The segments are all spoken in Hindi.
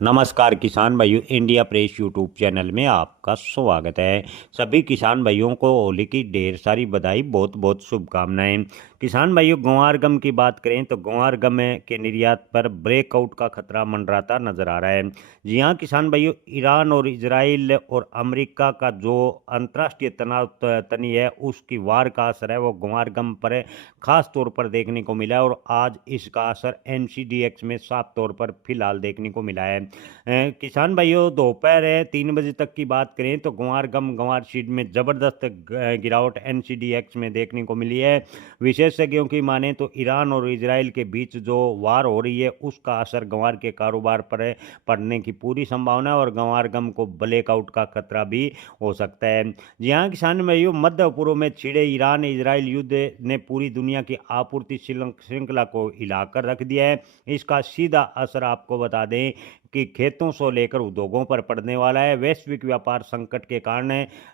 नमस्कार किसान भाइयों, इंडिया प्रेस यूट्यूब चैनल में आपका स्वागत है। सभी किसान भाइयों को होली की ढेर सारी बधाई, बहुत बहुत शुभकामनाएं। किसान भाइयों, ग्वार गम की बात करें तो ग्वार गम के निर्यात पर ब्रेकआउट का खतरा मंडराता नजर आ रहा है। जी हाँ किसान भाइयों, ईरान और इजराइल और अमेरिका का जो अंतर्राष्ट्रीय तनाव तनी है, उसकी वार का असर है वो ग्वार गम पर खास तौर पर देखने को मिला है। और आज इसका असर एनसीडीएक्स में साफ तौर पर फिलहाल देखने को मिला है। किसान भाइयों, दोपहर 3 बजे तक की बात करें तो ग्वार गम ग्वार सीड में जबरदस्त गिरावट एनसीडीएक्स में देखने को मिली है। विशेषज्ञों की माने तो ईरान और इजराइल के बीच जो वार हो रही है, उसका असर ग्वार के कारोबार पर पड़ने की पूरी संभावना है और ग्वार गम को ब्लैकआउट का खतरा भी हो सकता है। जी हाँ किसान भाइयों, मध्य पूर्व में छिड़े ईरान इजराइल युद्ध ने पूरी दुनिया की आपूर्ति श्रृंखला को हिलाकर रख दिया है। इसका सीधा असर आपको बता दें कि खेतों से लेकर उद्योगों पर पड़ने वाला है। वैश्विक व्यापार संकट के कारण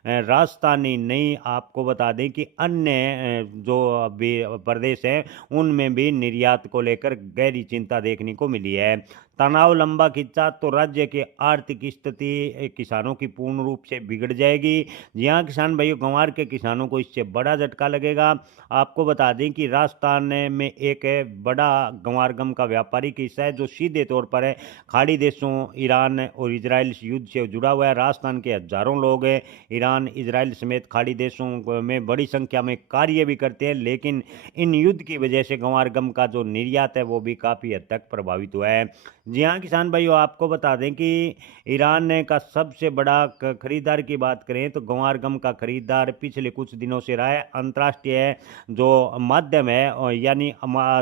राजधानी नहीं, आपको बता दें कि अन्य जो भी प्रदेश हैं उनमें भी निर्यात को लेकर गहरी चिंता देखने को मिली है। तनाव लंबा खिंचा तो राज्य की आर्थिक स्थिति किसानों की पूर्ण रूप से बिगड़ जाएगी। जी हाँ किसान भाइयों, गंवार के किसानों को इससे बड़ा झटका लगेगा। आपको बता दें कि राजस्थान में एक बड़ा गंवार गम का व्यापारिक हिस्सा है जो सीधे तौर पर खाड़ी देशों ईरान और इजराइल युद्ध से जुड़ा हुआ है। राजस्थान के हजारों लोग हैं, ईरान इजराइल समेत खाड़ी देशों में बड़ी संख्या में कार्य भी करते हैं, लेकिन इन युद्ध की वजह से गंवार गम का जो निर्यात है वो भी काफ़ी हद तक प्रभावित हुआ है। जी हाँ किसान भाइयों, आपको बता दें कि ईरान का सबसे बड़ा खरीदार की बात करें तो गंवार गम का खरीदार पिछले कुछ दिनों से रहा है। अंतर्राष्ट्रीय जो माध्यम है यानी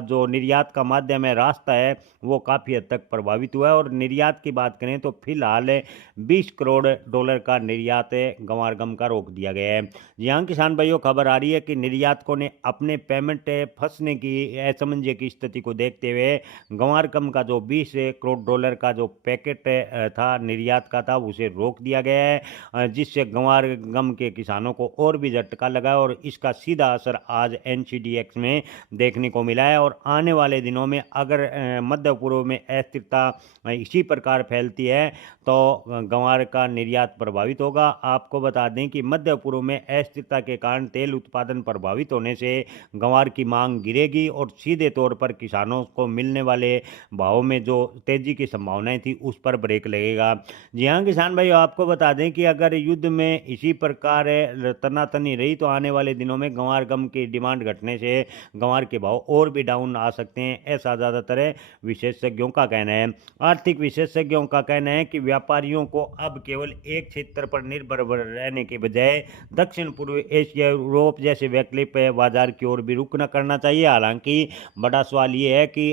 जो निर्यात का माध्यम है, रास्ता है, वो काफ़ी हद तक प्रभावित हुआ है। और निर्यात की बात करें तो फिलहाल $20 करोड़ का निर्यात गंवार गम का रोक दिया गया है। यहाँ किसान भाइयों, खबर आ रही है कि निर्यातकों ने अपने पेमेंट फंसने की असमंजस की स्थिति को देखते हुए गंवार गम का जो $20 करोड़ का जो पैकेट था निर्यात का था, उसे रोक दिया गया है, जिससे गंवार गम के किसानों को और भी झटका लगा और इसका सीधा असर आज एनसीडीएक्स में देखने को मिला है। और आने वाले दिनों में अगर मध्य पूर्व में अस्थिरता इसी प्रकार फैलती है तो गंवार का निर्यात प्रभावित होगा। आपको बता दें कि मध्य पूर्व में अस्थिरता के कारण तेल उत्पादन प्रभावित होने से गंवार की मांग गिरेगी और सीधे तौर पर किसानों को मिलने वाले भाव में जो तेजी की संभावनाएं थी उस पर ब्रेक लगेगा। जी हाँ किसान भाई, आपको बता दें कि अगर युद्ध में इसी प्रकार तनातनी रही तो आने वाले दिनों में गंवार गम की डिमांड घटने से गंवार के भाव और भी डाउन आ सकते हैं, ऐसा ज़्यादातर विशेषज्ञों का कहना है। आर्थिक विशेषज्ञों का कहना है कि व्यापारियों को अब केवल एक क्षेत्र पर निर्भर रहने के बजाय दक्षिण पूर्व एशिया, यूरोप जैसे वैकल्पिक बाजार की ओर भी रुख न करना चाहिए। हालांकि बड़ा सवाल ये है कि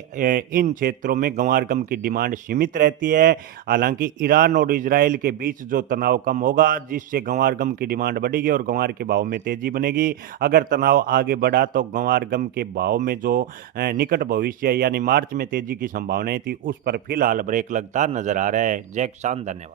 इन क्षेत्रों में गंवार गम की डिमांड सीमित रहती है। हालांकि ईरान और इजराइल के बीच जो तनाव कम होगा, जिससे गंवार गम की डिमांड बढ़ेगी और गंवार के भाव में तेजी बनेगी। अगर तनाव आगे बढ़ा तो गंवार गम के भाव में जो निकट भविष्य यानी मार्च में तेजी की संभावनाएं थी, उस पर फिलहाल ब्रेक लगता नजर आ रहा है। जय किसान, धन्यवाद।